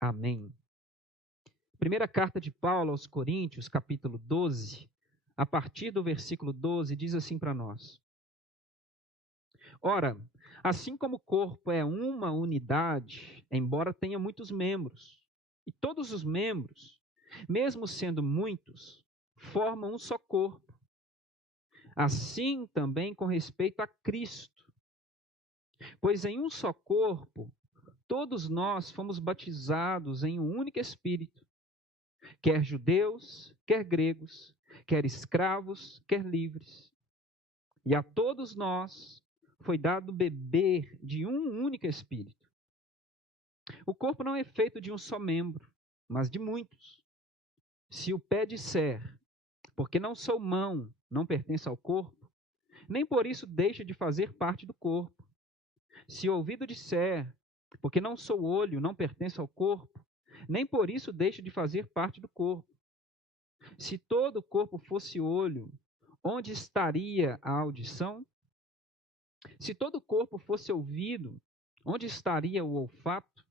Amém. Primeira carta de Paulo aos Coríntios, capítulo 12, a partir do versículo 12, diz assim para nós: Ora, assim como o corpo é uma unidade, embora tenha muitos membros, e todos os membros, mesmo sendo muitos, formam um só corpo. Assim também com respeito a Cristo. Pois em um só corpo, todos nós fomos batizados em um único Espírito, quer judeus, quer gregos, quer escravos, quer livres. E a todos nós foi dado beber de um único Espírito. O corpo não é feito de um só membro, mas de muitos. Se o pé disser, porque não sou mão, não pertence ao corpo, nem por isso deixa de fazer parte do corpo. Se o ouvido disser, porque não sou olho, não pertence ao corpo, nem por isso deixa de fazer parte do corpo. Se todo o corpo fosse olho, onde estaria a audição? Se todo o corpo fosse ouvido, onde estaria o olfato?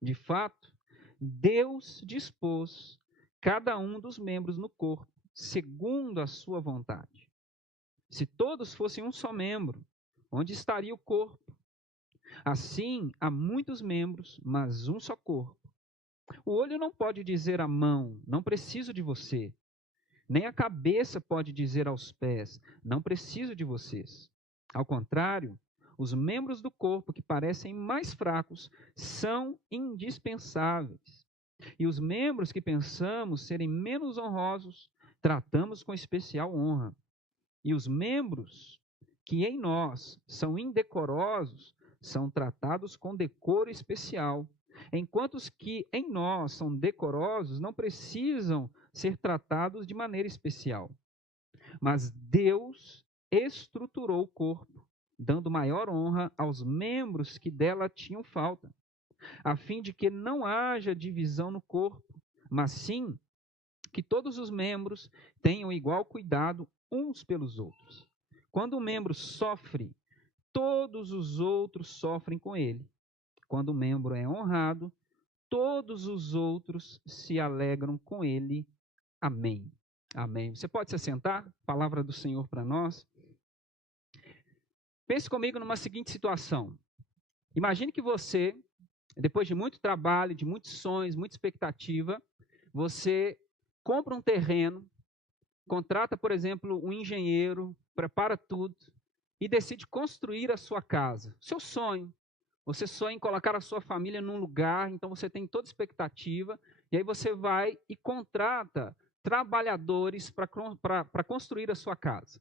De fato, Deus dispôs cada um dos membros no corpo, segundo a sua vontade. Se todos fossem um só membro, onde estaria o corpo? Assim, há muitos membros, mas um só corpo. O olho não pode dizer à mão, não preciso de você. Nem a cabeça pode dizer aos pés, não preciso de vocês. Ao contrário, os membros do corpo que parecem mais fracos são indispensáveis. E os membros que pensamos serem menos honrosos, tratamos com especial honra. E os membros que em nós são indecorosos, são tratados com decoro especial, enquanto os que em nós são decorosos não precisam ser tratados de maneira especial. Mas Deus estruturou o corpo, dando maior honra aos membros que dela tinham falta, a fim de que não haja divisão no corpo, mas sim que todos os membros tenham igual cuidado uns pelos outros. Quando um membro sofre, todos os outros sofrem com ele. Quando o membro é honrado, todos os outros se alegram com ele. Amém. Amém. Você pode se assentar? Palavra do Senhor para nós. Pense comigo numa seguinte situação. Imagine que você, depois de muito trabalho, de muitos sonhos, muita expectativa, você compra um terreno, contrata, por exemplo, um engenheiro, prepara tudo e decide construir a sua casa. Seu sonho. Você sonha em colocar a sua família num lugar, então você tem toda expectativa, e aí você vai e contrata trabalhadores para construir a sua casa.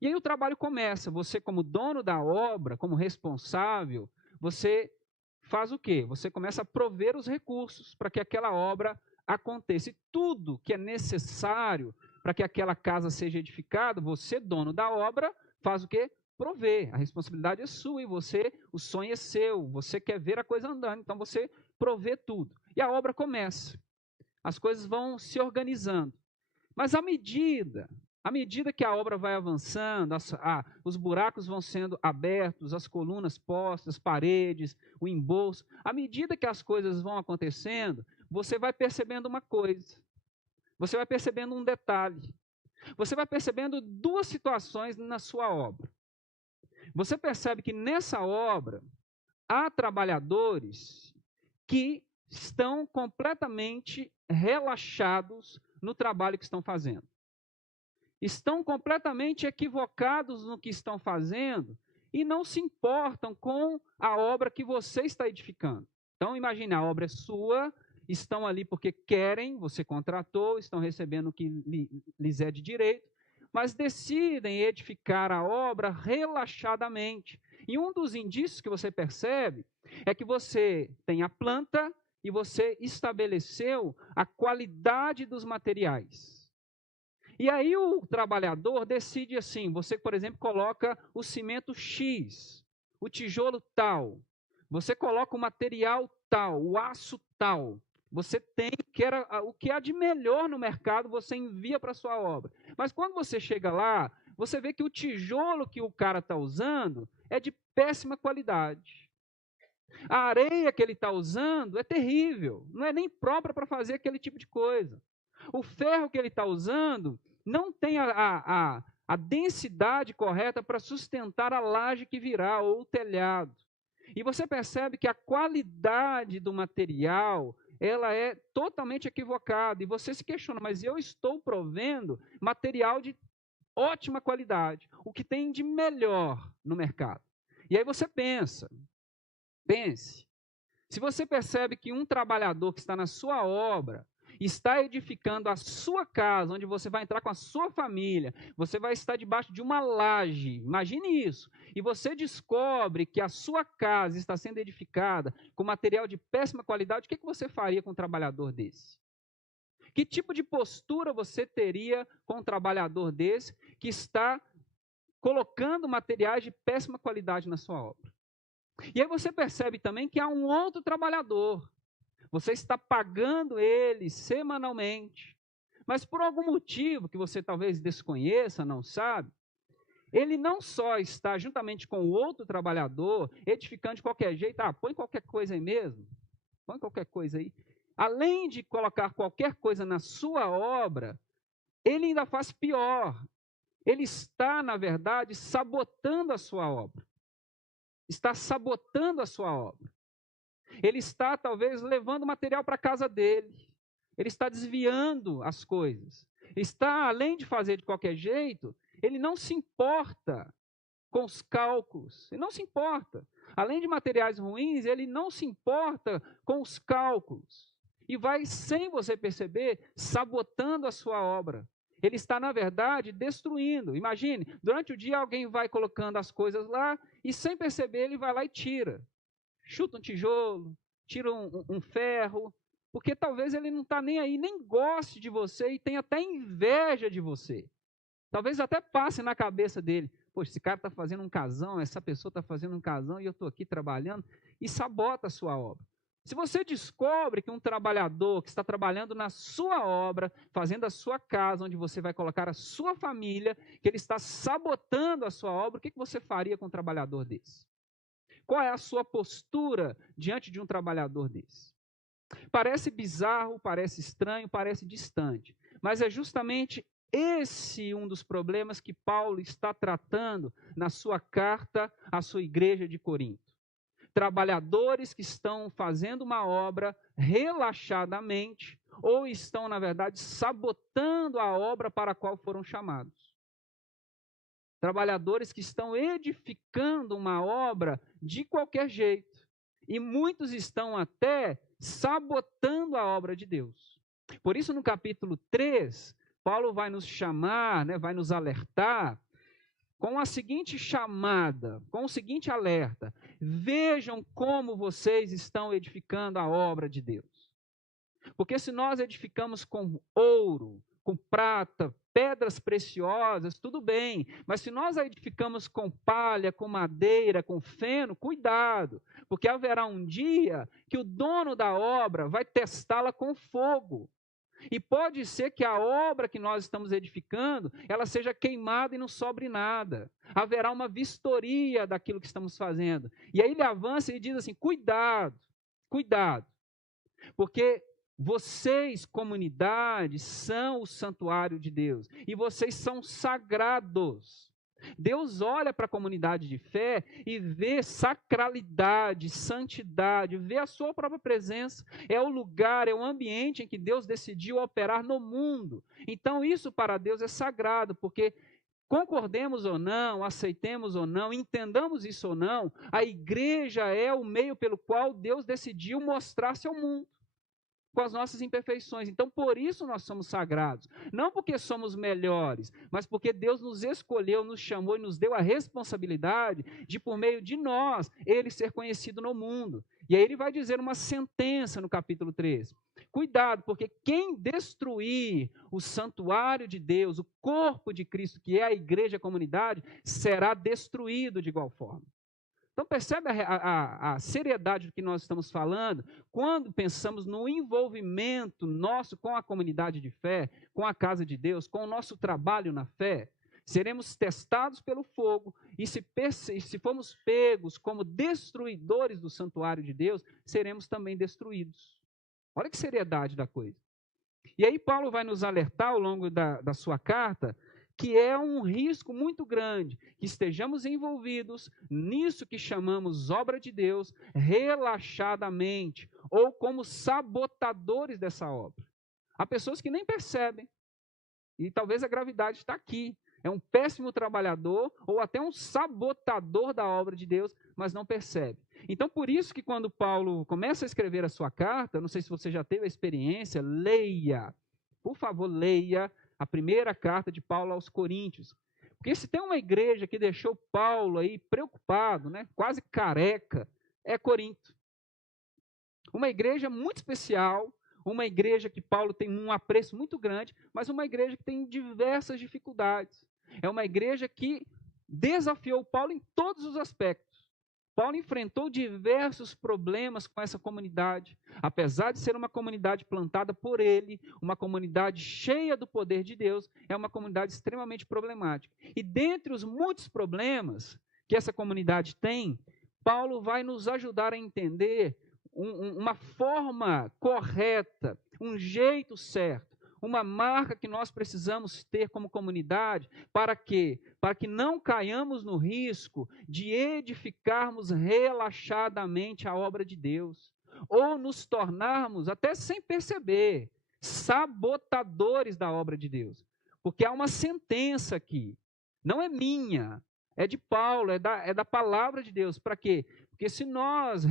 E aí o trabalho começa, você como dono da obra, como responsável, você faz o quê? Você começa a prover os recursos para que aquela obra aconteça. E tudo que é necessário para que aquela casa seja edificada, você, dono da obra, faz o quê? Prover. A responsabilidade é sua e você, o sonho é seu, você quer ver a coisa andando, então você provê tudo. E a obra começa. As coisas vão se organizando. Mas à medida que a obra vai avançando, os buracos vão sendo abertos, as colunas postas, as paredes, o embolso, à medida que as coisas vão acontecendo, você vai percebendo uma coisa. Você vai percebendo um detalhe. Você vai percebendo duas situações na sua obra. Você percebe que nessa obra há trabalhadores que estão completamente relaxados no trabalho que estão fazendo. Estão completamente equivocados no que estão fazendo e não se importam com a obra que você está edificando. Então, imagine, a obra é sua, estão ali porque querem, você contratou, estão recebendo o que lhes é de direito, mas decidem edificar a obra relaxadamente. E um dos indícios que você percebe é que você tem a planta e você estabeleceu a qualidade dos materiais. E aí o trabalhador decide assim, você, por exemplo, coloca o cimento X, o tijolo tal, você coloca o material tal, o aço tal, você tem o que há de melhor no mercado, você envia para a sua obra. Mas quando você chega lá, você vê que o tijolo que o cara está usando é de péssima qualidade. A areia que ele está usando é terrível, não é nem própria para fazer aquele tipo de coisa. O ferro que ele está usando não tem a densidade correta para sustentar a laje que virá, ou o telhado. E você percebe que a qualidade do material, ela é totalmente equivocada. E você se questiona, mas eu estou provendo material de ótima qualidade, o que tem de melhor no mercado. E aí você pense, se você percebe que um trabalhador que está na sua obra está edificando a sua casa, onde você vai entrar com a sua família, você vai estar debaixo de uma laje, imagine isso, e você descobre que a sua casa está sendo edificada com material de péssima qualidade, o que você faria com um trabalhador desse? Que tipo de postura você teria com um trabalhador desse que está colocando materiais de péssima qualidade na sua obra? E aí você percebe também que há um outro trabalhador. Você está pagando ele semanalmente. Mas por algum motivo que você talvez desconheça, não sabe, ele não só está juntamente com o outro trabalhador, edificando de qualquer jeito, põe qualquer coisa aí mesmo, põe qualquer coisa aí. Além de colocar qualquer coisa na sua obra, ele ainda faz pior. Ele está, na verdade, sabotando a sua obra. Está sabotando a sua obra. Ele está, talvez, levando material para a casa dele. Ele está desviando as coisas. Está, além de fazer de qualquer jeito, ele não se importa com os cálculos. Ele não se importa. Além de materiais ruins, ele não se importa com os cálculos. E vai, sem você perceber, sabotando a sua obra. Ele está, na verdade, destruindo. Imagine, durante o dia alguém vai colocando as coisas lá e, sem perceber, ele vai lá e tira. Chuta um tijolo, tira um ferro, porque talvez ele não está nem aí, nem goste de você e tenha até inveja de você. Talvez até passe na cabeça dele, poxa, esse cara está fazendo um casão, essa pessoa está fazendo um casão e eu estou aqui trabalhando, e sabota a sua obra. Se você descobre que um trabalhador que está trabalhando na sua obra, fazendo a sua casa, onde você vai colocar a sua família, que ele está sabotando a sua obra, o que você faria com um trabalhador desse? Qual é a sua postura diante de um trabalhador desse? Parece bizarro, parece estranho, parece distante, mas é justamente esse um dos problemas que Paulo está tratando na sua carta à sua igreja de Corinto. Trabalhadores que estão fazendo uma obra relaxadamente ou estão, na verdade, sabotando a obra para a qual foram chamados. Trabalhadores que estão edificando uma obra de qualquer jeito. E muitos estão até sabotando a obra de Deus. Por isso, no capítulo 3, Paulo vai nos chamar, vai nos alertar com a seguinte chamada, com o seguinte alerta: vejam como vocês estão edificando a obra de Deus. Porque se nós edificamos com ouro, com prata, pedras preciosas, tudo bem, mas se nós a edificamos com palha, com madeira, com feno, cuidado, porque haverá um dia que o dono da obra vai testá-la com fogo. E pode ser que a obra que nós estamos edificando, ela seja queimada e não sobre nada. Haverá uma vistoria daquilo que estamos fazendo. E aí ele avança e diz assim: cuidado, cuidado, porque vocês, comunidade, são o santuário de Deus. E vocês são sagrados. Deus olha para a comunidade de fé e vê sacralidade, santidade, vê a sua própria presença. É o lugar, é o ambiente em que Deus decidiu operar no mundo. Então isso para Deus é sagrado, porque concordemos ou não, aceitemos ou não, entendamos isso ou não, a igreja é o meio pelo qual Deus decidiu mostrar-se ao mundo, com as nossas imperfeições. Então, por isso nós somos sagrados. Não porque somos melhores, mas porque Deus nos escolheu, nos chamou e nos deu a responsabilidade de, por meio de nós, Ele ser conhecido no mundo. E aí ele vai dizer uma sentença no capítulo 3. Cuidado, porque quem destruir o santuário de Deus, o corpo de Cristo, que é a igreja, a comunidade, será destruído de igual forma. Então percebe a seriedade do que nós estamos falando quando pensamos no envolvimento nosso com a comunidade de fé, com a casa de Deus, com o nosso trabalho na fé. seremos testados pelo fogo, e se formos pegos como destruidores do santuário de Deus, seremos também destruídos. Olha que seriedade da coisa. E aí Paulo vai nos alertar ao longo da sua carta que é um risco muito grande que estejamos envolvidos nisso que chamamos obra de Deus relaxadamente ou como sabotadores dessa obra. Há pessoas que nem percebem, e talvez a gravidade está aqui. É um péssimo trabalhador ou até um sabotador da obra de Deus, mas não percebe. Então, por isso que quando Paulo começa a escrever a sua carta, não sei se você já teve a experiência, leia, por favor, leia a primeira carta de Paulo aos Coríntios. Porque se tem uma igreja que deixou Paulo aí preocupado, né, quase careca, é Corinto. Uma igreja muito especial, uma igreja que Paulo tem um apreço muito grande, mas uma igreja que tem diversas dificuldades. É uma igreja que desafiou Paulo em todos os aspectos. Paulo enfrentou diversos problemas com essa comunidade, apesar de ser uma comunidade plantada por ele, uma comunidade cheia do poder de Deus, é uma comunidade extremamente problemática. E dentre os muitos problemas que essa comunidade tem, Paulo vai nos ajudar a entender uma forma correta, um jeito certo, uma marca que nós precisamos ter como comunidade, para quê? Para que não caiamos no risco de edificarmos relaxadamente a obra de Deus, ou nos tornarmos, até sem perceber, sabotadores da obra de Deus. Porque há uma sentença aqui, não é minha, é de Paulo, é da palavra de Deus. Para quê? Porque se nós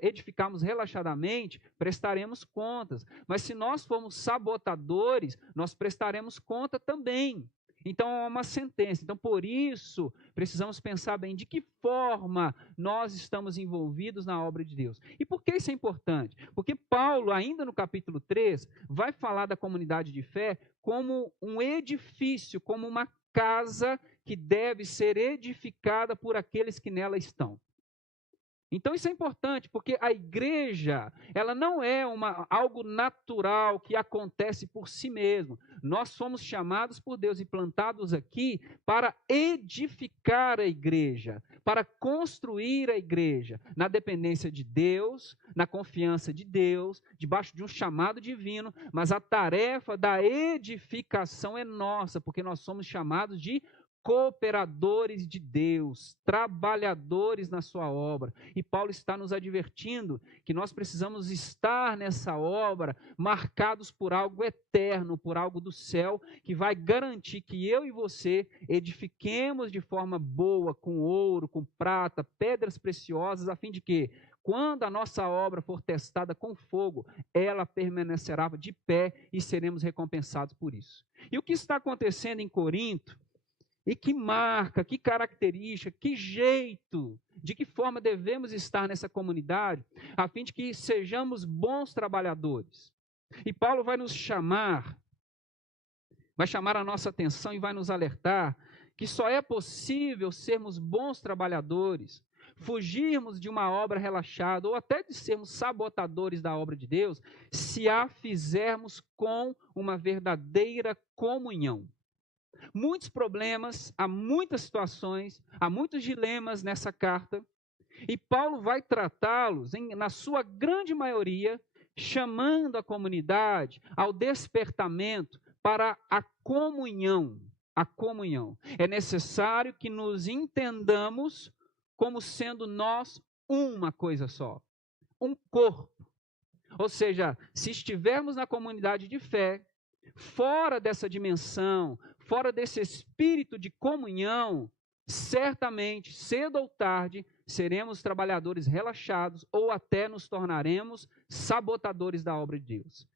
edificarmos relaxadamente, prestaremos contas. Mas se nós formos sabotadores, nós prestaremos conta também. Então, é uma sentença. Então, por isso, precisamos pensar bem de que forma nós estamos envolvidos na obra de Deus. E por que isso é importante? Porque Paulo, ainda no capítulo 3, vai falar da comunidade de fé como um edifício, como uma casa que deve ser edificada por aqueles que nela estão. Então isso é importante, porque a igreja, ela não é algo natural que acontece por si mesmo. Nós fomos chamados por Deus e plantados aqui para edificar a igreja, para construir a igreja, na dependência de Deus, na confiança de Deus, debaixo de um chamado divino, mas a tarefa da edificação é nossa, porque nós somos chamados de cooperadores de Deus, trabalhadores na sua obra. E Paulo está nos advertindo que nós precisamos estar nessa obra marcados por algo eterno, por algo do céu, que vai garantir que eu e você edifiquemos de forma boa, com ouro, com prata, pedras preciosas, a fim de que, quando a nossa obra for testada com fogo, ela permanecerá de pé e seremos recompensados por isso. E o que está acontecendo em Corinto, e que marca, que característica, que jeito, de que forma devemos estar nessa comunidade, a fim de que sejamos bons trabalhadores. E Paulo vai nos chamar, vai chamar a nossa atenção e vai nos alertar que só é possível sermos bons trabalhadores, fugirmos de uma obra relaxada, ou até de sermos sabotadores da obra de Deus, se a fizermos com uma verdadeira comunhão. Muitos problemas, há muitas situações, há muitos dilemas nessa carta, e Paulo vai tratá-los, na sua grande maioria, chamando a comunidade ao despertamento para a comunhão. A comunhão. É necessário que nos entendamos como sendo nós uma coisa só, um corpo. Ou seja, se estivermos na comunidade de fé, fora dessa dimensão, fora desse espírito de comunhão, certamente, cedo ou tarde, seremos trabalhadores relaxados ou até nos tornaremos sabotadores da obra de Deus.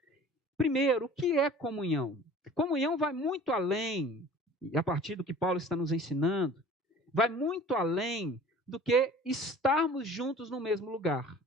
Primeiro, o que é comunhão? Comunhão vai muito além, a partir do que Paulo está nos ensinando, vai muito além do que estarmos juntos no mesmo lugar.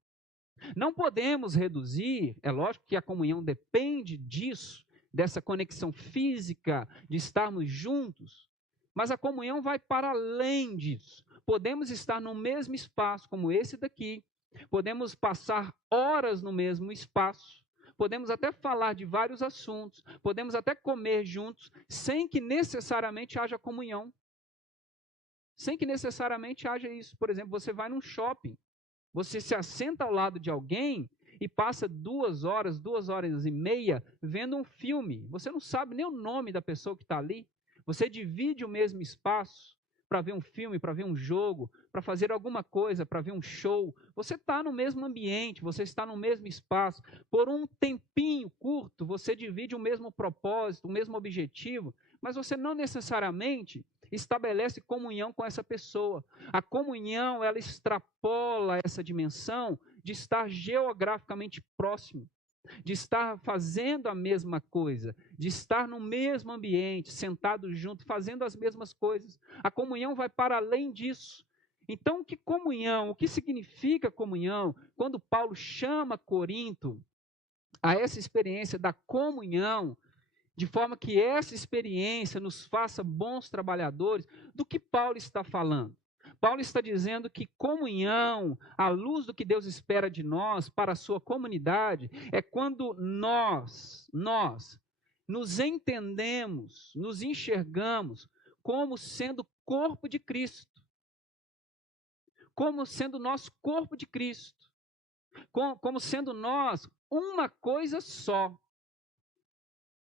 Não podemos reduzir, é lógico que a comunhão depende disso, dessa conexão física, de estarmos juntos, mas a comunhão vai para além disso. Podemos estar no mesmo espaço, como esse daqui, podemos passar horas no mesmo espaço, podemos até falar de vários assuntos, podemos até comer juntos, sem que necessariamente haja comunhão. Sem que necessariamente haja isso. Por exemplo, você vai num shopping, você se assenta ao lado de alguém e passa 2 horas, 2 horas e meia vendo um filme. Você não sabe nem o nome da pessoa que está ali. Você divide o mesmo espaço para ver um filme, para ver um jogo, para fazer alguma coisa, para ver um show. Você está no mesmo ambiente, você está no mesmo espaço. Por um tempinho curto, você divide o mesmo propósito, o mesmo objetivo, mas você não necessariamente estabelece comunhão com essa pessoa. A comunhão, ela extrapola essa dimensão de estar geograficamente próximo, de estar fazendo a mesma coisa, de estar no mesmo ambiente, sentado junto, fazendo as mesmas coisas. A comunhão vai para além disso. Então, que comunhão? O que significa comunhão? Quando Paulo chama Corinto a essa experiência da comunhão, de forma que essa experiência nos faça bons trabalhadores, do que Paulo está falando? Paulo está dizendo que comunhão, à luz do que Deus espera de nós, para a sua comunidade, é quando nós nos entendemos, nos enxergamos como sendo corpo de Cristo. Como sendo nós corpo de Cristo. Como sendo nós uma coisa só.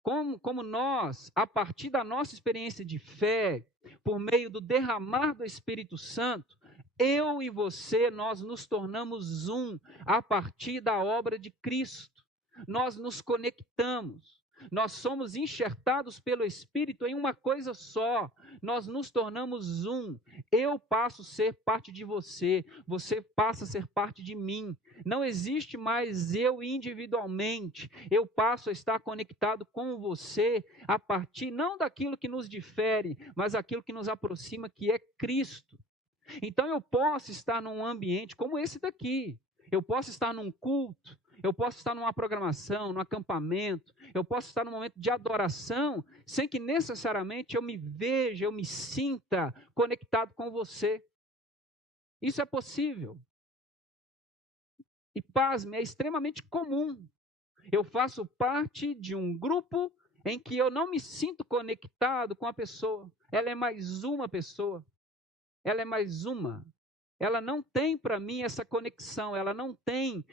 Como nós, a partir da nossa experiência de fé, por meio do derramar do Espírito Santo, eu e você, nós nos tornamos um a partir da obra de Cristo. Nós nos conectamos, nós somos enxertados pelo Espírito em uma coisa só, nós nos tornamos um. Eu passo a ser parte de você, você passa a ser parte de mim. Não existe mais eu individualmente, eu passo a estar conectado com você a partir não daquilo que nos difere, mas aquilo que nos aproxima, que é Cristo. Então eu posso estar num ambiente como esse daqui, eu posso estar num culto, eu posso estar numa programação, num acampamento, eu posso estar num momento de adoração, sem que necessariamente eu me veja, eu me sinta conectado com você. Isso é possível. E pasme, é extremamente comum. Eu faço parte de um grupo em que eu não me sinto conectado com a pessoa. Ela é mais uma pessoa. Ela é mais uma. Ela não tem para mim essa conexão, ela não tem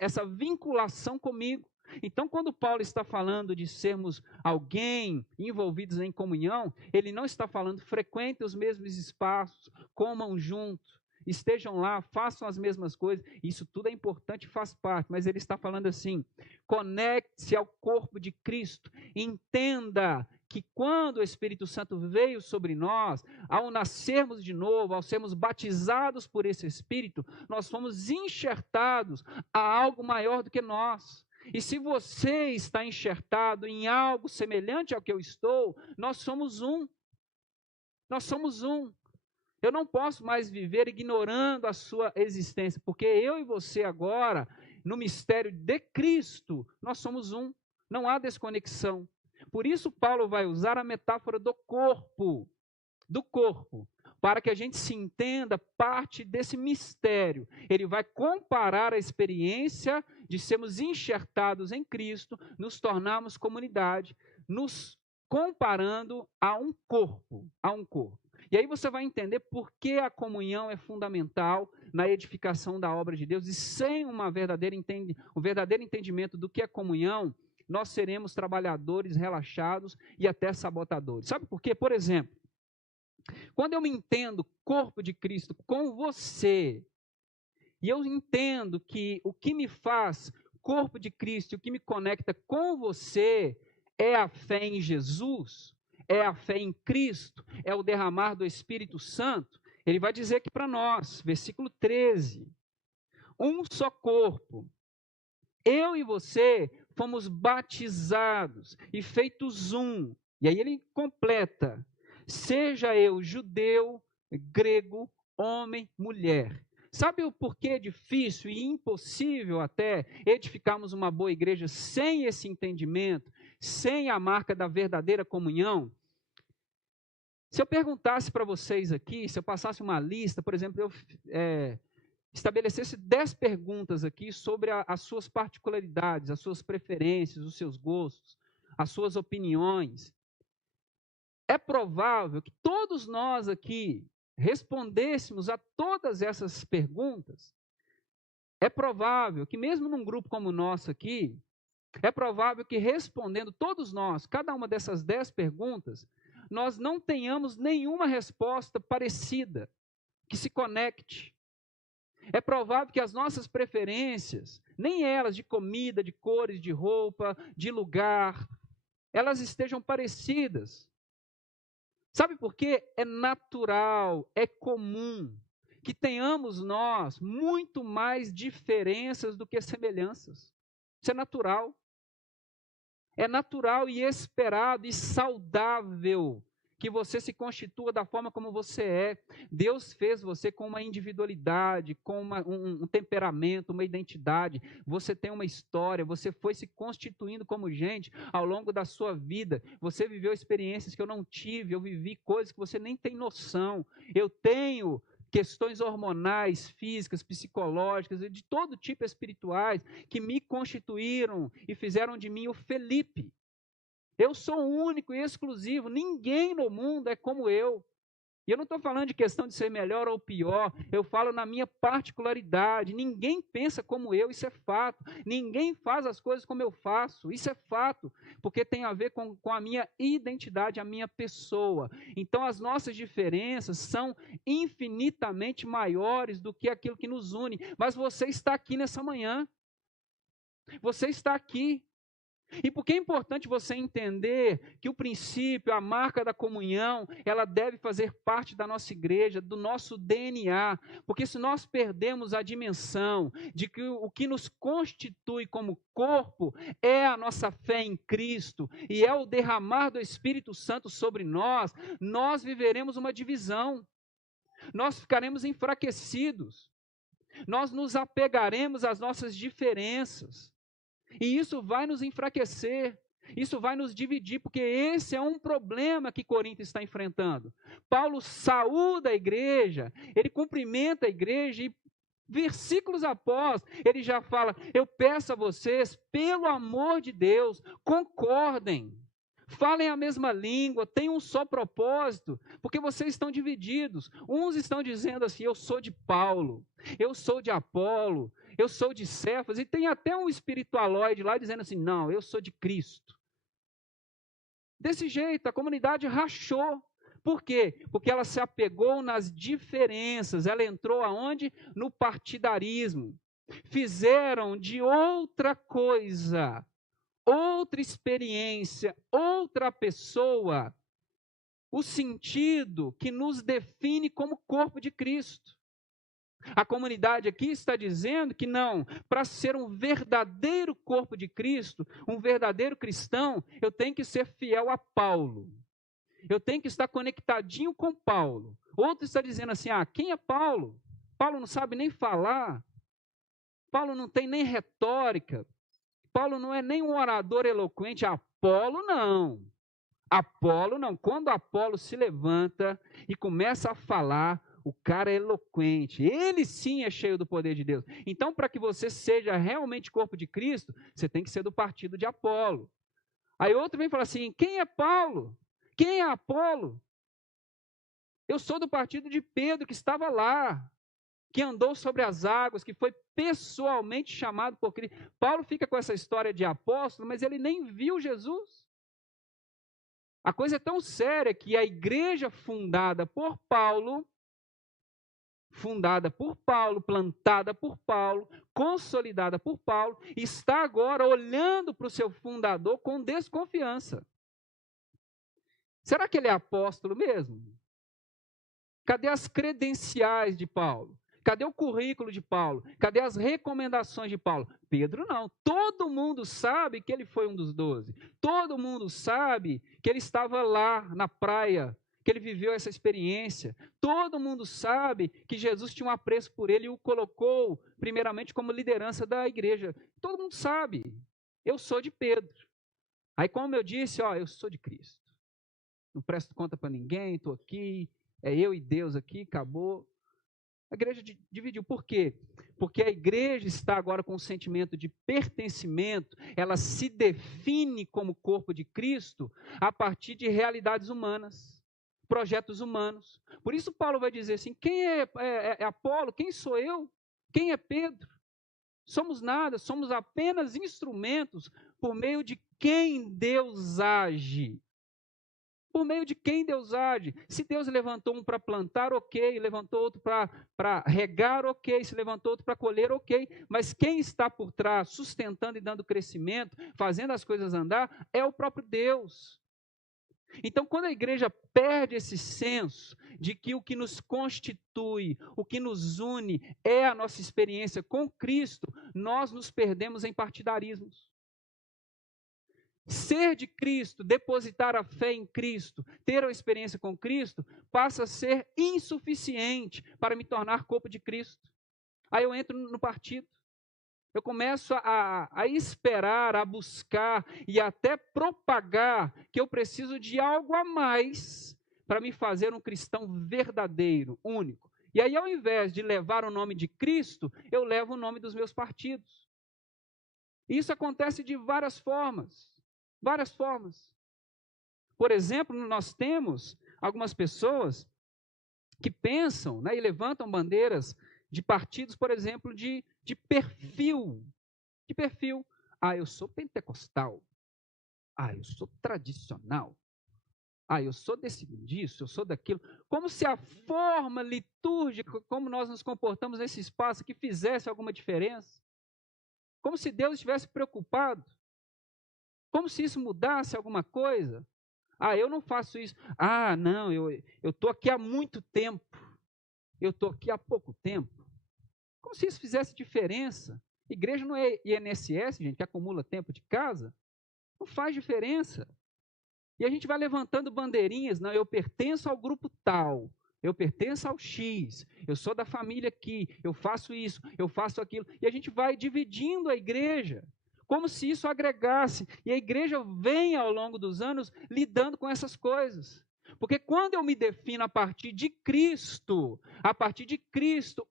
essa vinculação comigo. Então, quando Paulo está falando de sermos alguém envolvidos em comunhão, ele não está falando frequentem os mesmos espaços, comam juntos, estejam lá, façam as mesmas coisas. Isso tudo é importante e faz parte, mas ele está falando assim: conecte-se ao corpo de Cristo, entenda que quando o Espírito Santo veio sobre nós, ao nascermos de novo, ao sermos batizados por esse Espírito, nós fomos enxertados a algo maior do que nós. E se você está enxertado em algo semelhante ao que eu estou, nós somos um. Nós somos um. Eu não posso mais viver ignorando a sua existência, porque eu e você agora, no mistério de Cristo, nós somos um. Não há desconexão. Por isso Paulo vai usar a metáfora do corpo, para que a gente se entenda parte desse mistério. Ele vai comparar a experiência de sermos enxertados em Cristo, nos tornarmos comunidade, nos comparando a um corpo, E aí você vai entender por que a comunhão é fundamental na edificação da obra de Deus, e sem um verdadeiro entendimento do que é comunhão, nós seremos trabalhadores relaxados e até sabotadores. Sabe por quê? Por exemplo, quando eu me entendo corpo de Cristo com você, e eu entendo que o que me faz corpo de Cristo, o que me conecta com você, é a fé em Jesus, é a fé em Cristo, é o derramar do Espírito Santo, ele vai dizer aqui para nós, versículo 13, um só corpo, eu e você fomos batizados e feitos um. E aí ele completa: seja eu judeu, grego, homem, mulher. Sabe o porquê é difícil e impossível até edificarmos uma boa igreja sem esse entendimento, sem a marca da verdadeira comunhão? Se eu perguntasse para vocês aqui, se eu passasse uma lista, por exemplo, eu estabelecesse 10 perguntas aqui sobre as suas particularidades, as suas preferências, os seus gostos, as suas opiniões, é provável que todos nós aqui respondêssemos a todas essas perguntas. É provável que mesmo num grupo como o nosso aqui, é provável que respondendo todos nós, cada uma dessas 10 perguntas, nós não tenhamos nenhuma resposta parecida, que se conecte. É provável que as nossas preferências, nem elas de comida, de cores, de roupa, de lugar, elas estejam parecidas. Sabe por quê? É natural, é comum que tenhamos nós muito mais diferenças do que semelhanças. Isso é natural. É natural e esperado e saudável que você se constitua da forma como você é. Deus fez você com uma individualidade, com um temperamento, uma identidade. Você tem uma história, você foi se constituindo como gente ao longo da sua vida. Você viveu experiências que eu não tive, eu vivi coisas que você nem tem noção. Eu tenho questões hormonais, físicas, psicológicas e de todo tipo espirituais que me constituíram e fizeram de mim o Felipe. Eu sou único e exclusivo, ninguém no mundo é como eu. E eu não estou falando de questão de ser melhor ou pior, eu falo na minha particularidade. Ninguém pensa como eu, isso é fato. Ninguém faz as coisas como eu faço, isso é fato. Porque tem a ver com a minha identidade, a minha pessoa. Então as nossas diferenças são infinitamente maiores do que aquilo que nos une. Mas você está aqui nessa manhã. Você está aqui. E por que é importante você entender que o princípio, a marca da comunhão, ela deve fazer parte da nossa igreja, do nosso DNA, porque se nós perdemos a dimensão de que o que nos constitui como corpo é a nossa fé em Cristo e é o derramar do Espírito Santo sobre nós, nós viveremos uma divisão, nós ficaremos enfraquecidos, nós nos apegaremos às nossas diferenças. E isso vai nos enfraquecer, isso vai nos dividir, porque esse é um problema que Corinto está enfrentando. Paulo saúda a igreja, ele cumprimenta a igreja e versículos após, ele já fala: eu peço a vocês, pelo amor de Deus, concordem, falem a mesma língua, tenham um só propósito, porque vocês estão divididos. Uns estão dizendo assim: eu sou de Paulo, eu sou de Apolo, eu sou de Cefas, e tem até um espiritualoide lá dizendo assim: não, eu sou de Cristo. Desse jeito, a comunidade rachou. Por quê? Porque ela se apegou nas diferenças, ela entrou aonde? No partidarismo. Fizeram de outra coisa, outra experiência, outra pessoa, o sentido que nos define como corpo de Cristo. A comunidade aqui está dizendo que não, para ser um verdadeiro corpo de Cristo, um verdadeiro cristão, eu tenho que ser fiel a Paulo. Eu tenho que estar conectadinho com Paulo. Outro está dizendo assim: quem é Paulo? Paulo não sabe nem falar. Paulo não tem nem retórica. Paulo não é nem um orador eloquente. Apolo não. Apolo não. Quando Apolo se levanta e começa a falar, o cara é eloquente, ele sim é cheio do poder de Deus. Então, para que você seja realmente corpo de Cristo, você tem que ser do partido de Apolo. Aí outro vem falar assim: quem é Paulo? Quem é Apolo? Eu sou do partido de Pedro, que estava lá, que andou sobre as águas, que foi pessoalmente chamado por Cristo. Paulo fica com essa história de apóstolo, mas ele nem viu Jesus. A coisa é tão séria que a igreja fundada por Paulo, plantada por Paulo, consolidada por Paulo, está agora olhando para o seu fundador com desconfiança. Será que ele é apóstolo mesmo? Cadê as credenciais de Paulo? Cadê o currículo de Paulo? Cadê as recomendações de Paulo? Pedro não. Todo mundo sabe que ele foi um dos 12. Todo mundo sabe que ele estava lá na praia, que ele viveu essa experiência. Todo mundo sabe que Jesus tinha um apreço por ele e o colocou, primeiramente, como liderança da igreja. Todo mundo sabe. Eu sou de Pedro. Aí, como eu disse, eu sou de Cristo. Não presto conta para ninguém, estou aqui, é eu e Deus aqui, acabou. A igreja dividiu. Por quê? Porque a igreja está agora com um sentimento de pertencimento, ela se define como corpo de Cristo a partir de realidades humanas, projetos humanos. Por isso Paulo vai dizer assim, quem é Apolo? Quem sou eu? Quem é Pedro? Somos nada, somos apenas instrumentos por meio de quem Deus age. Por meio de quem Deus age. Se Deus levantou um para plantar, ok. Levantou outro para regar, ok. Se levantou outro para colher, ok. Mas quem está por trás, sustentando e dando crescimento, fazendo as coisas andar, é o próprio Deus. Então, quando a igreja perde esse senso de que o que nos constitui, o que nos une, é a nossa experiência com Cristo, nós nos perdemos em partidarismos. Ser de Cristo, depositar a fé em Cristo, ter a experiência com Cristo, passa a ser insuficiente para me tornar corpo de Cristo. Aí eu entro no partido. Eu começo a esperar, a buscar e até propagar que eu preciso de algo a mais para me fazer um cristão verdadeiro, único. E aí, ao invés de levar o nome de Cristo, eu levo o nome dos meus partidos. Isso acontece de várias formas. Várias formas. Por exemplo, nós temos algumas pessoas que pensam, né, e levantam bandeiras de partidos, por exemplo, de perfil. De perfil. Eu sou pentecostal. Eu sou tradicional. Eu sou disso, eu sou daquilo. Como se a forma litúrgica, como nós nos comportamos nesse espaço, que fizesse alguma diferença. Como se Deus estivesse preocupado. Como se isso mudasse alguma coisa. Eu não faço isso. Não, eu estou aqui há muito tempo. Eu estou aqui há pouco tempo. Como se isso fizesse diferença. Igreja não é INSS, gente, que acumula tempo de casa. Não faz diferença. E a gente vai levantando bandeirinhas. Não, eu pertenço ao grupo tal. Eu pertenço ao X. Eu sou da família aqui. Eu faço isso, eu faço aquilo. E a gente vai dividindo a igreja. Como se isso agregasse. E a igreja vem, ao longo dos anos, lidando com essas coisas. Porque quando eu me defino a partir de Cristo,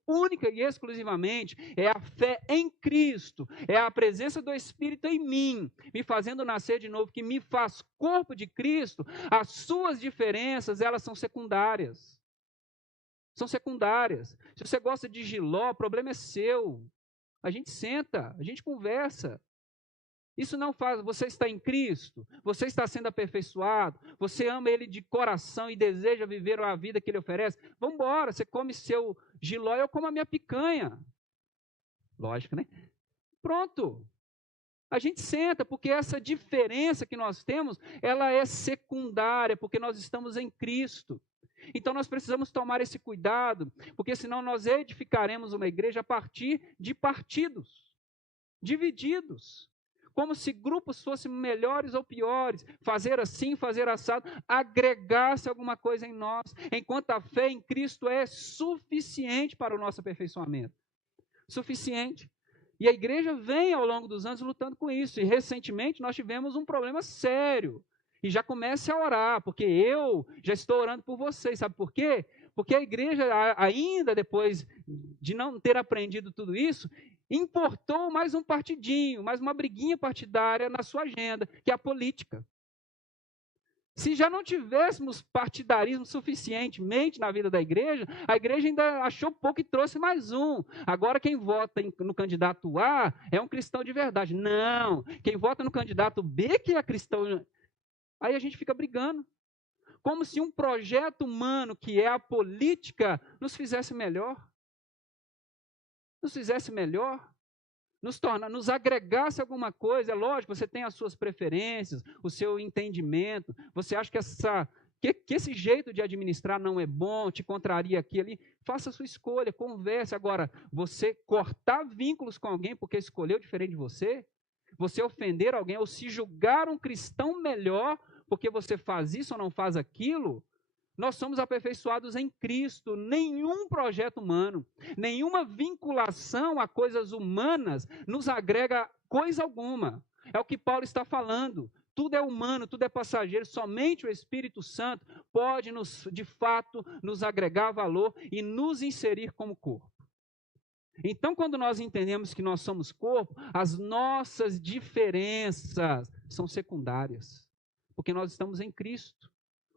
única e exclusivamente, é a fé em Cristo, é a presença do Espírito em mim, me fazendo nascer de novo, que me faz corpo de Cristo, as suas diferenças, elas são secundárias. São secundárias. Se você gosta de jiló, o problema é seu. A gente senta, a gente conversa. Isso não faz, você está em Cristo, você está sendo aperfeiçoado, você ama Ele de coração e deseja viver a vida que Ele oferece. Vamos embora, você come seu jiló, eu como a minha picanha. Lógico, né? Pronto. A gente senta, porque essa diferença que nós temos, ela é secundária, porque nós estamos em Cristo. Então nós precisamos tomar esse cuidado, porque senão nós edificaremos uma igreja a partir de partidos, divididos. Como se grupos fossem melhores ou piores, fazer assim, fazer assado, agregar-se alguma coisa em nós, enquanto a fé em Cristo é suficiente para o nosso aperfeiçoamento. Suficiente. E a igreja vem ao longo dos anos lutando com isso, e recentemente nós tivemos um problema sério, e já comece a orar, porque eu já estou orando por vocês, sabe por quê? Porque a igreja, ainda depois de não ter aprendido tudo isso, importou mais um partidinho, mais uma briguinha partidária na sua agenda, que é a política. Se já não tivéssemos partidarismo suficientemente na vida da igreja, a igreja ainda achou pouco e trouxe mais um. Agora quem vota no candidato A é um cristão de verdade. Não, quem vota no candidato B que é cristão. Aí a gente fica brigando. Como se um projeto humano, que é a política, nos fizesse melhor. Nos agregasse alguma coisa. É lógico, você tem as suas preferências, o seu entendimento, você acha que esse jeito de administrar não é bom, te contraria aqui ali, faça a sua escolha, converse. Agora, você cortar vínculos com alguém porque escolheu diferente de você ofender alguém, ou se julgar um cristão melhor porque você faz isso ou não faz aquilo, nós somos aperfeiçoados em Cristo. Nenhum projeto humano, nenhuma vinculação a coisas humanas nos agrega coisa alguma. É o que Paulo está falando. Tudo é humano, tudo é passageiro, somente o Espírito Santo pode, de fato, nos agregar valor e nos inserir como corpo. Então, quando nós entendemos que nós somos corpo, as nossas diferenças são secundárias, porque nós estamos em Cristo.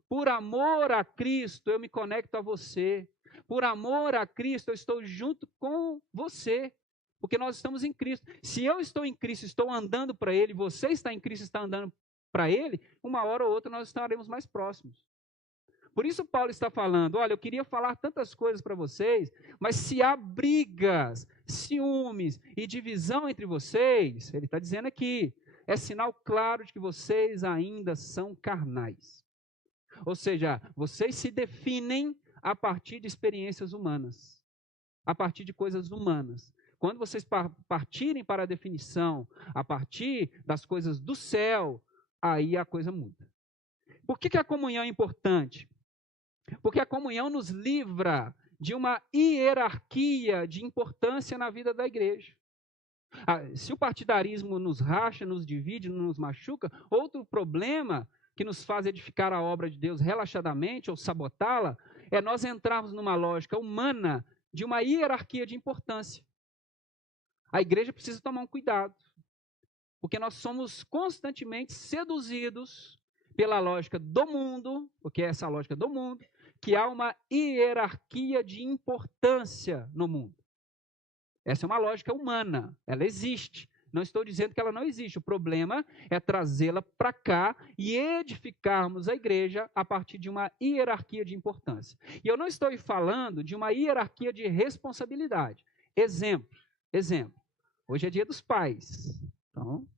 Por amor a Cristo, eu me conecto a você. Por amor a Cristo, eu estou junto com você, porque nós estamos em Cristo. Se eu estou em Cristo, estou andando para Ele, você está em Cristo, está andando para Ele, uma hora ou outra nós estaremos mais próximos. Por isso Paulo está falando, olha, eu queria falar tantas coisas para vocês, mas se há brigas, ciúmes e divisão entre vocês, ele está dizendo aqui, é sinal claro de que vocês ainda são carnais. Ou seja, vocês se definem a partir de experiências humanas, a partir de coisas humanas. Quando vocês partirem para a definição, a partir das coisas do céu, aí a coisa muda. Por que a comunhão é importante? Porque a comunhão nos livra de uma hierarquia de importância na vida da igreja. Se o partidarismo nos racha, nos divide, nos machuca, outro problema que nos faz edificar a obra de Deus relaxadamente ou sabotá-la, é nós entrarmos numa lógica humana de uma hierarquia de importância. A igreja precisa tomar um cuidado, porque nós somos constantemente seduzidos pela lógica do mundo, porque é essa lógica do mundo, que há uma hierarquia de importância no mundo. Essa é uma lógica humana, ela existe. Não estou dizendo que ela não existe, o problema é trazê-la para cá e edificarmos a igreja a partir de uma hierarquia de importância. E eu não estou falando de uma hierarquia de responsabilidade. Exemplo. Hoje é dia dos pais, então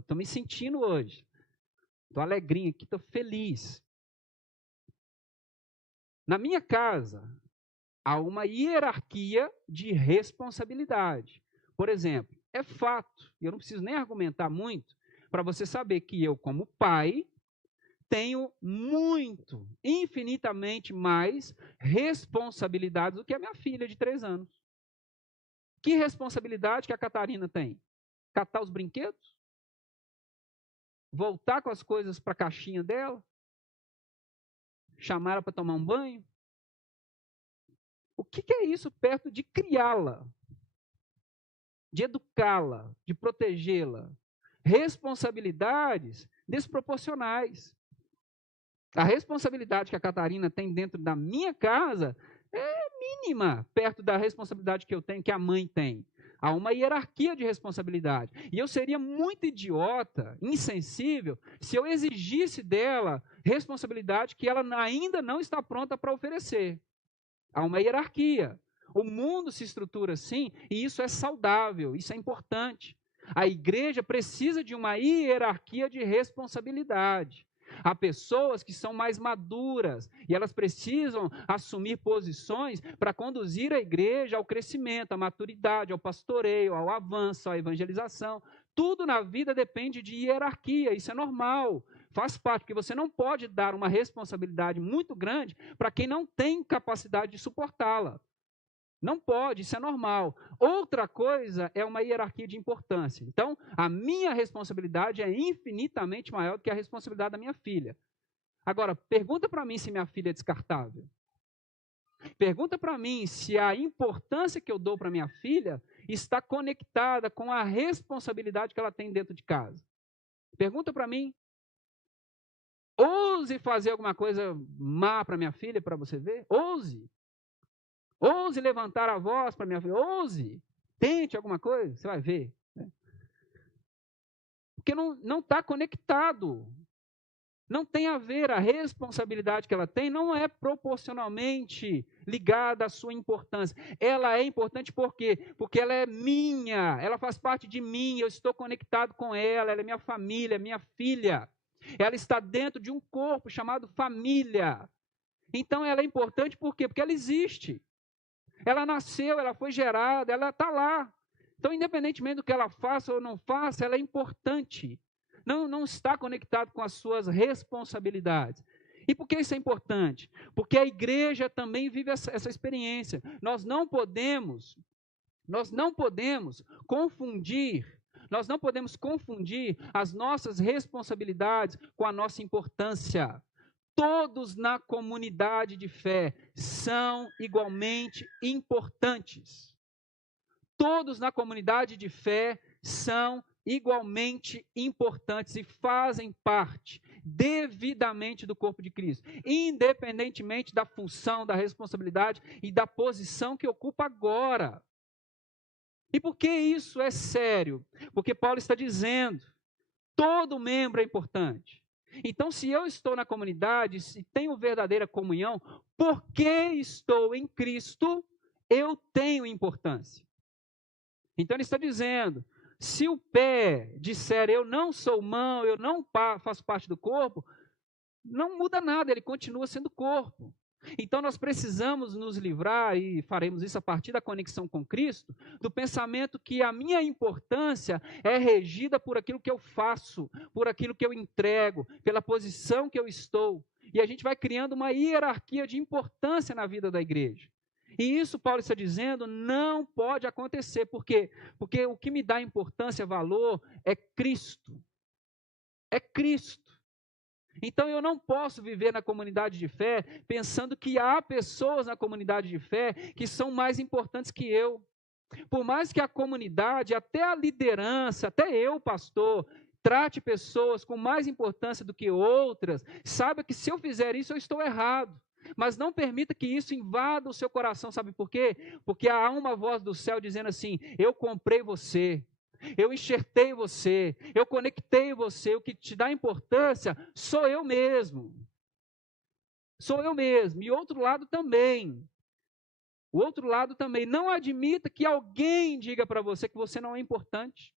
estou me sentindo hoje. Estou alegrinho aqui, estou feliz. Na minha casa, há uma hierarquia de responsabilidade. Por exemplo, é fato, e eu não preciso nem argumentar muito, para você saber que eu, como pai, tenho muito, infinitamente mais responsabilidades do que a minha filha de 3 anos. Que responsabilidade que a Catarina tem? Catar os brinquedos? Voltar com as coisas para a caixinha dela? Chamar ela para tomar um banho? O que é isso perto de criá-la? De educá-la, de protegê-la? Responsabilidades desproporcionais. A responsabilidade que a Catarina tem dentro da minha casa é mínima perto da responsabilidade que eu tenho, que a mãe tem. Há uma hierarquia de responsabilidade. E eu seria muito idiota, insensível, se eu exigisse dela responsabilidade que ela ainda não está pronta para oferecer. Há uma hierarquia. O mundo se estrutura assim, e isso é saudável, isso é importante. A igreja precisa de uma hierarquia de responsabilidade. Há pessoas que são mais maduras e elas precisam assumir posições para conduzir a igreja ao crescimento, à maturidade, ao pastoreio, ao avanço, à evangelização. Tudo na vida depende de hierarquia, isso é normal, faz parte, porque você não pode dar uma responsabilidade muito grande para quem não tem capacidade de suportá-la. Não pode, isso é normal. Outra coisa é uma hierarquia de importância. Então, a minha responsabilidade é infinitamente maior do que a responsabilidade da minha filha. Agora, pergunta para mim se minha filha é descartável. Pergunta para mim se a importância que eu dou para minha filha está conectada com a responsabilidade que ela tem dentro de casa. Pergunta para mim. Ouse fazer alguma coisa má para minha filha, para você ver. Ouse. Ouse levantar a voz para minha filha. Ouse. Tente alguma coisa, você vai ver. Né? Porque não está conectado. Não tem a ver, a responsabilidade que ela tem não é proporcionalmente ligada à sua importância. Ela é importante por quê? Porque ela é minha, ela faz parte de mim, eu estou conectado com ela é minha família, minha filha. Ela está dentro de um corpo chamado família. Então ela é importante por quê? Porque ela existe. Ela nasceu, ela foi gerada, ela está lá. Então, independentemente do que ela faça ou não faça, ela é importante. Não está conectado com as suas responsabilidades. E por que isso é importante? Porque a igreja também vive essa experiência. Nós não podemos confundir as nossas responsabilidades com a nossa importância. todos na comunidade de fé são igualmente importantes. Todos na comunidade de fé são igualmente importantes e fazem parte devidamente do corpo de Cristo, independentemente da função, da responsabilidade e da posição que ocupa agora. E por que isso é sério? Porque Paulo está dizendo, todo membro é importante. Então, se eu estou na comunidade, se tenho verdadeira comunhão, porque estou em Cristo, eu tenho importância. Então, ele está dizendo, se o pé disser, eu não sou mão, eu não faço parte do corpo, não muda nada, ele continua sendo corpo. Então, nós precisamos nos livrar, e faremos isso a partir da conexão com Cristo, do pensamento que a minha importância é regida por aquilo que eu faço, por aquilo que eu entrego, pela posição que eu estou. E a gente vai criando uma hierarquia de importância na vida da igreja. E isso, Paulo está dizendo, não pode acontecer. Por quê? Porque o que me dá importância, valor, é Cristo. É Cristo. Então eu não posso viver na comunidade de fé pensando que há pessoas na comunidade de fé que são mais importantes que eu. Por mais que a comunidade, até a liderança, até eu, pastor, trate pessoas com mais importância do que outras, saiba que se eu fizer isso eu estou errado. Mas não permita que isso invada o seu coração, sabe por quê? Porque há uma voz do céu dizendo assim, eu comprei você. Eu enxertei você, eu conectei você, o que te dá importância sou eu mesmo. Sou eu mesmo. E outro lado também. O outro lado também. Não admita que alguém diga para você que você não é importante.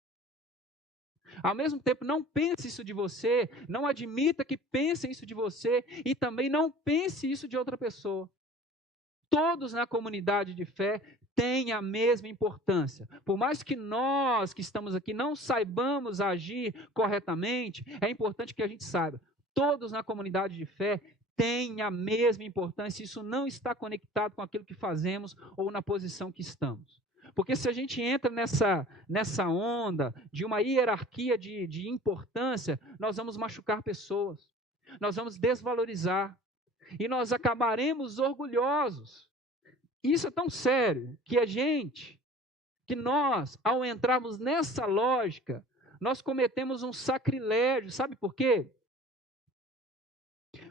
Ao mesmo tempo, não pense isso de você, não admita que pensem isso de você e também não pense isso de outra pessoa. Todos na comunidade de fé têm a mesma importância. Por mais que nós que estamos aqui não saibamos agir corretamente, é importante que a gente saiba. Todos na comunidade de fé têm a mesma importância. Isso não está conectado com aquilo que fazemos ou na posição que estamos. Porque se a gente entra nessa onda de uma hierarquia de importância, nós vamos machucar pessoas. Nós vamos desvalorizar. E nós acabaremos orgulhosos. Isso é tão sério que nós, ao entrarmos nessa lógica, nós cometemos um sacrilégio. Sabe por quê?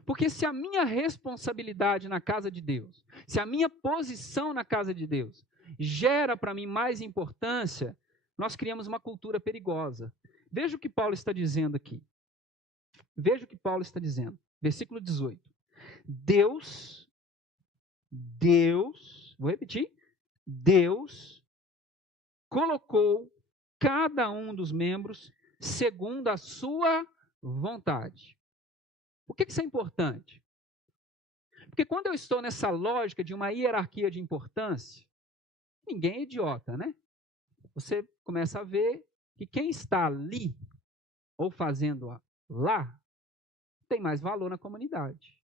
Porque se a minha responsabilidade na casa de Deus, se a minha posição na casa de Deus gera para mim mais importância, nós criamos uma cultura perigosa. Veja o que Paulo está dizendo aqui. Veja o que Paulo está dizendo. Versículo 18. Deus, vou repetir, Deus colocou cada um dos membros segundo a sua vontade. Por que isso é importante? Porque quando eu estou nessa lógica de uma hierarquia de importância, ninguém é idiota, né? Você começa a ver que quem está ali, ou fazendo lá, tem mais valor na comunidade.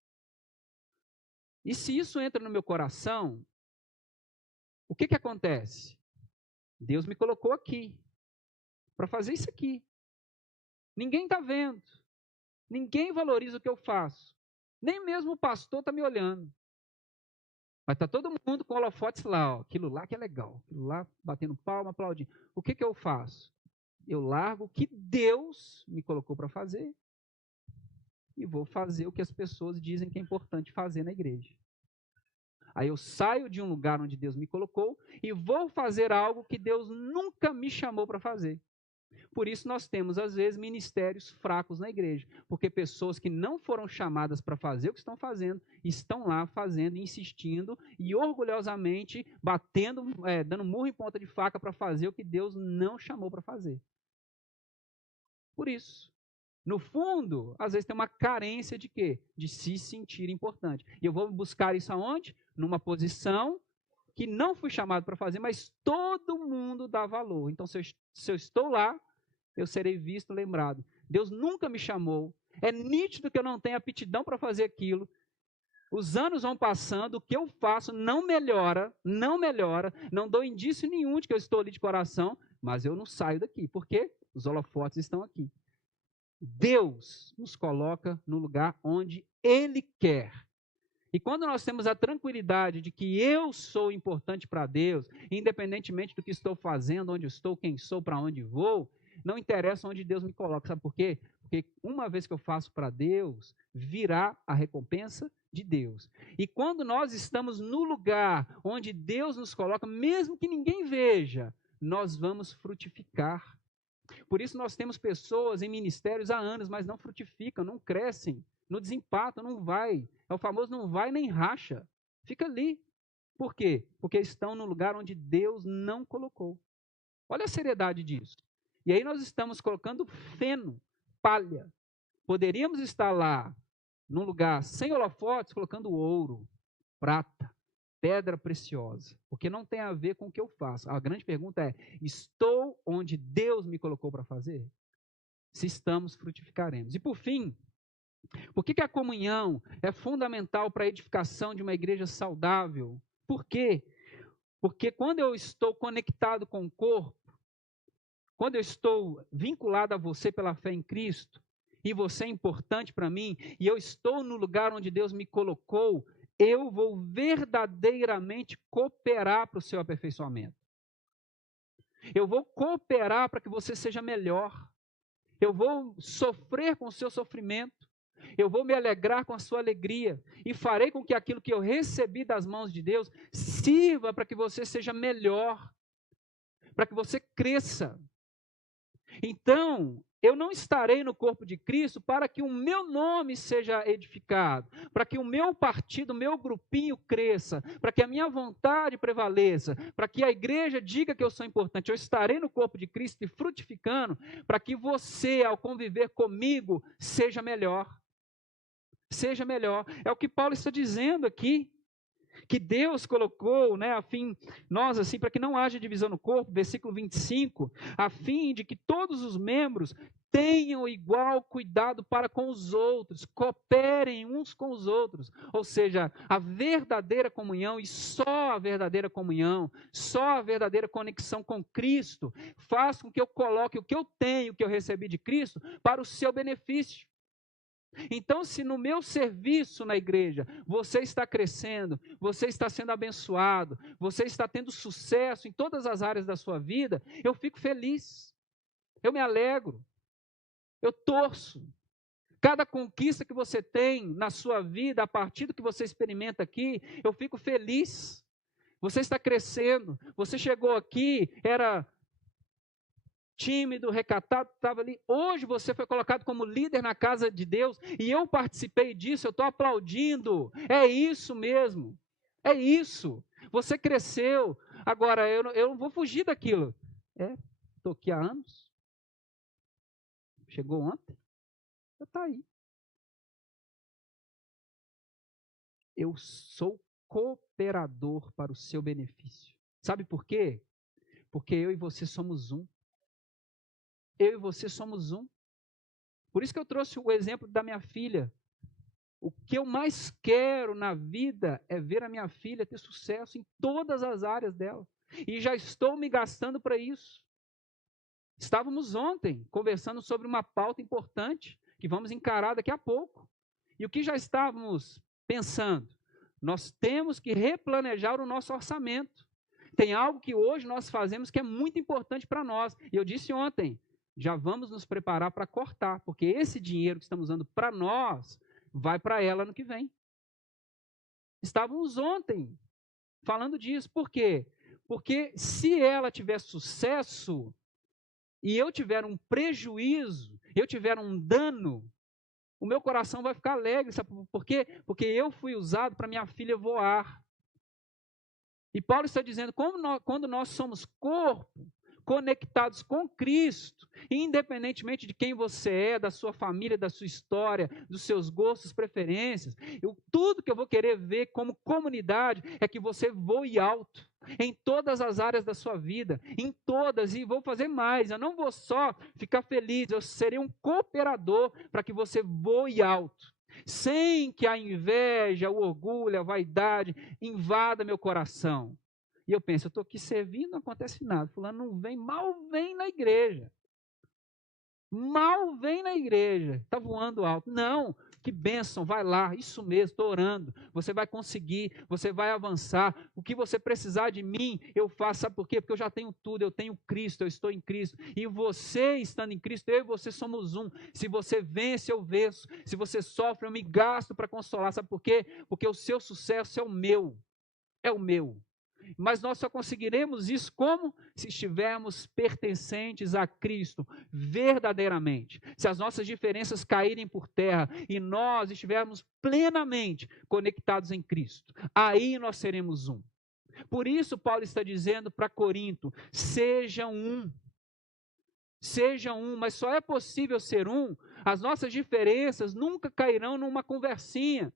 E se isso entra no meu coração, o que acontece? Deus me colocou aqui, para fazer isso aqui. Ninguém está vendo. Ninguém valoriza o que eu faço. Nem mesmo o pastor está me olhando. Mas está todo mundo com holofotes lá, ó. Aquilo lá que é legal. Aquilo lá batendo palma, aplaudindo. O que eu faço? Eu largo o que Deus me colocou para fazer e vou fazer o que as pessoas dizem que é importante fazer na igreja. Aí eu saio de um lugar onde Deus me colocou e vou fazer algo que Deus nunca me chamou para fazer. Por isso nós temos, às vezes, ministérios fracos na igreja, porque pessoas que não foram chamadas para fazer o que estão fazendo, estão lá fazendo, insistindo e orgulhosamente batendo, dando murro em ponta de faca para fazer o que Deus não chamou para fazer. Por isso, no fundo, às vezes tem uma carência de quê? De se sentir importante. E eu vou buscar isso aonde? Numa posição que não fui chamado para fazer, mas todo mundo dá valor. Então, se eu estou lá, eu serei visto, lembrado. Deus nunca me chamou. É nítido que eu não tenho aptidão para fazer aquilo. Os anos vão passando, o que eu faço não melhora, não dou indício nenhum de que eu estou ali de coração, mas eu não saio daqui. Por quê? Os holofotes estão aqui. Deus nos coloca no lugar onde Ele quer. E quando nós temos a tranquilidade de que eu sou importante para Deus, independentemente do que estou fazendo, onde estou, quem sou, para onde vou, não interessa onde Deus me coloca. Sabe por quê? Porque uma vez que eu faço para Deus, virá a recompensa de Deus. E quando nós estamos no lugar onde Deus nos coloca, mesmo que ninguém veja, nós vamos frutificar. Por isso nós temos pessoas em ministérios há anos, mas não frutificam, não crescem, não desempatam, não vai. É o famoso não vai nem racha. Fica ali. Por quê? Porque estão no lugar onde Deus não colocou. Olha a seriedade disso. E aí nós estamos colocando feno, palha. Poderíamos estar lá, num lugar sem holofotes, colocando ouro, prata, pedra preciosa, porque não tem a ver com o que eu faço. A grande pergunta é: estou onde Deus me colocou para fazer? Se estamos, frutificaremos. E por fim, por que a comunhão é fundamental para a edificação de uma igreja saudável? Por quê? Porque quando eu estou conectado com o corpo, quando eu estou vinculado a você pela fé em Cristo, e você é importante para mim, e eu estou no lugar onde Deus me colocou, eu vou verdadeiramente cooperar para o seu aperfeiçoamento. Eu vou cooperar para que você seja melhor. Eu vou sofrer com o seu sofrimento. Eu vou me alegrar com a sua alegria. E farei com que aquilo que eu recebi das mãos de Deus sirva para que você seja melhor. Para que você cresça. Então, eu não estarei no corpo de Cristo para que o meu nome seja edificado, para que o meu partido, o meu grupinho cresça, para que a minha vontade prevaleça, para que a igreja diga que eu sou importante. Eu estarei no corpo de Cristo e frutificando para que você, ao conviver comigo, seja melhor. Seja melhor. É o que Paulo está dizendo aqui. Que Deus colocou, né, a fim, nós assim, para que não haja divisão no corpo, versículo 25, a fim de que todos os membros tenham igual cuidado para com os outros, cooperem uns com os outros, ou seja, a verdadeira comunhão, e só a verdadeira comunhão, só a verdadeira conexão com Cristo, faz com que eu coloque o que eu tenho, o que eu recebi de Cristo, para o seu benefício. Então, se no meu serviço na igreja, você está crescendo, você está sendo abençoado, você está tendo sucesso em todas as áreas da sua vida, eu fico feliz, eu me alegro, eu torço. Cada conquista que você tem na sua vida, a partir do que você experimenta aqui, eu fico feliz. Você está crescendo, você chegou aqui, era tímido, recatado, estava ali. Hoje você foi colocado como líder na casa de Deus e eu participei disso, eu estou aplaudindo. É isso mesmo, é isso. Você cresceu. Agora, eu não vou fugir daquilo. Estou aqui há anos. Chegou ontem, já está aí. Eu sou cooperador para o seu benefício. Sabe por quê? Porque eu e você somos um. Eu e você somos um. Por isso que eu trouxe o exemplo da minha filha. O que eu mais quero na vida é ver a minha filha ter sucesso em todas as áreas dela. E já estou me gastando para isso. Estávamos ontem conversando sobre uma pauta importante que vamos encarar daqui a pouco. E o que já estávamos pensando? Nós temos que replanejar o nosso orçamento. Tem algo que hoje nós fazemos que é muito importante para nós. E eu disse ontem, já vamos nos preparar para cortar, porque esse dinheiro que estamos usando para nós vai para ela no que vem. Estávamos ontem falando disso. Por quê? Porque se ela tiver sucesso e eu tiver um prejuízo, eu tiver um dano, o meu coração vai ficar alegre. Sabe por quê? Porque eu fui usado para minha filha voar. E Paulo está dizendo, quando nós somos corpo, conectados com Cristo, independentemente de quem você é, da sua família, da sua história, dos seus gostos, preferências, tudo que eu vou querer ver como comunidade é que você voe alto em todas as áreas da sua vida, em todas, e vou fazer mais, eu não vou só ficar feliz, eu serei um cooperador para que você voe alto, sem que a inveja, o orgulho, a vaidade invada meu coração. E eu penso, eu estou aqui servindo, não acontece nada. Fulano não vem, mal vem na igreja. Mal vem na igreja, está voando alto. Não, que bênção, vai lá, isso mesmo, estou orando. Você vai conseguir, você vai avançar. O que você precisar de mim, eu faço. Sabe por quê? Porque eu já tenho tudo, eu tenho Cristo, eu estou em Cristo. E você estando em Cristo, eu e você somos um. Se você vence, eu venço. Se você sofre, eu me gasto para consolar. Sabe por quê? Porque o seu sucesso é o meu. É o meu. Mas nós só conseguiremos isso como? Se estivermos pertencentes a Cristo, verdadeiramente. Se as nossas diferenças caírem por terra e nós estivermos plenamente conectados em Cristo, aí nós seremos um. Por isso Paulo está dizendo para Corinto, sejam um. Sejam um, mas só é possível ser um, as nossas diferenças nunca cairão numa conversinha.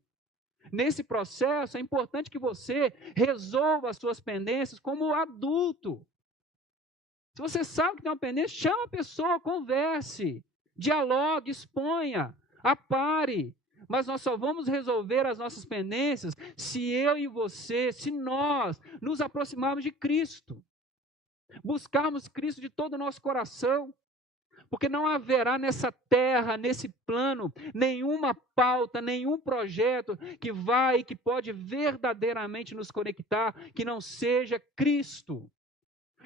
Nesse processo, é importante que você resolva as suas pendências como adulto. Se você sabe que tem uma pendência, chama a pessoa, converse, dialogue, exponha, apare. Mas nós só vamos resolver as nossas pendências se eu e você, se nós nos aproximarmos de Cristo. Buscarmos Cristo de todo o nosso coração. Porque não haverá nessa terra, nesse plano, nenhuma pauta, nenhum projeto que vai e que pode verdadeiramente nos conectar, que não seja Cristo.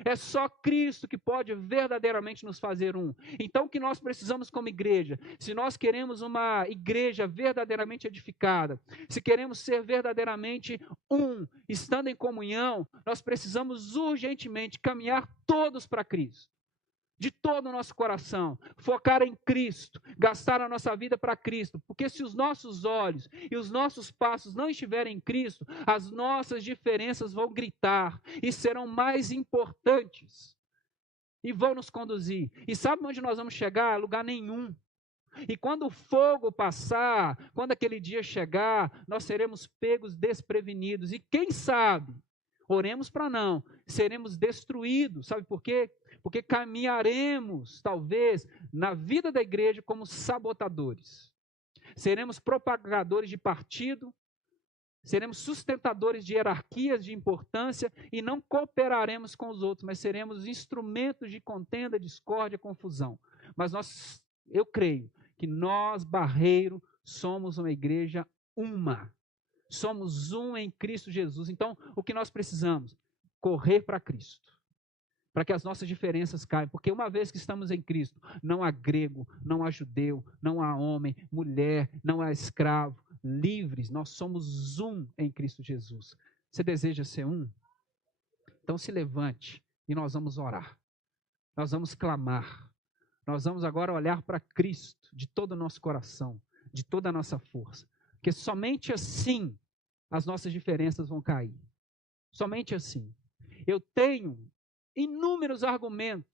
É só Cristo que pode verdadeiramente nos fazer um. Então, o que nós precisamos como igreja? Se nós queremos uma igreja verdadeiramente edificada, se queremos ser verdadeiramente um, estando em comunhão, nós precisamos urgentemente caminhar todos para Cristo. De todo o nosso coração, focar em Cristo, gastar a nossa vida para Cristo, porque se os nossos olhos e os nossos passos não estiverem em Cristo, as nossas diferenças vão gritar e serão mais importantes e vão nos conduzir. E sabe onde nós vamos chegar? A lugar nenhum. E quando o fogo passar, quando aquele dia chegar, nós seremos pegos desprevenidos e quem sabe, oremos para não, seremos destruídos. Sabe por quê? Porque caminharemos, talvez, na vida da igreja como sabotadores. Seremos propagadores de partido, seremos sustentadores de hierarquias de importância e não cooperaremos com os outros, mas seremos instrumentos de contenda, discórdia, confusão. Mas eu creio que nós, Barreiro, somos uma igreja uma. Somos um em Cristo Jesus. Então, o que nós precisamos? Correr para Cristo. Para que as nossas diferenças caiam, porque uma vez que estamos em Cristo, não há grego, não há judeu, não há homem, mulher, não há escravo, livres, nós somos um em Cristo Jesus. Você deseja ser um? Então se levante e nós vamos orar, nós vamos clamar, nós vamos agora olhar para Cristo de todo o nosso coração, de toda a nossa força, porque somente assim as nossas diferenças vão cair, somente assim. Eu tenho inúmeros argumentos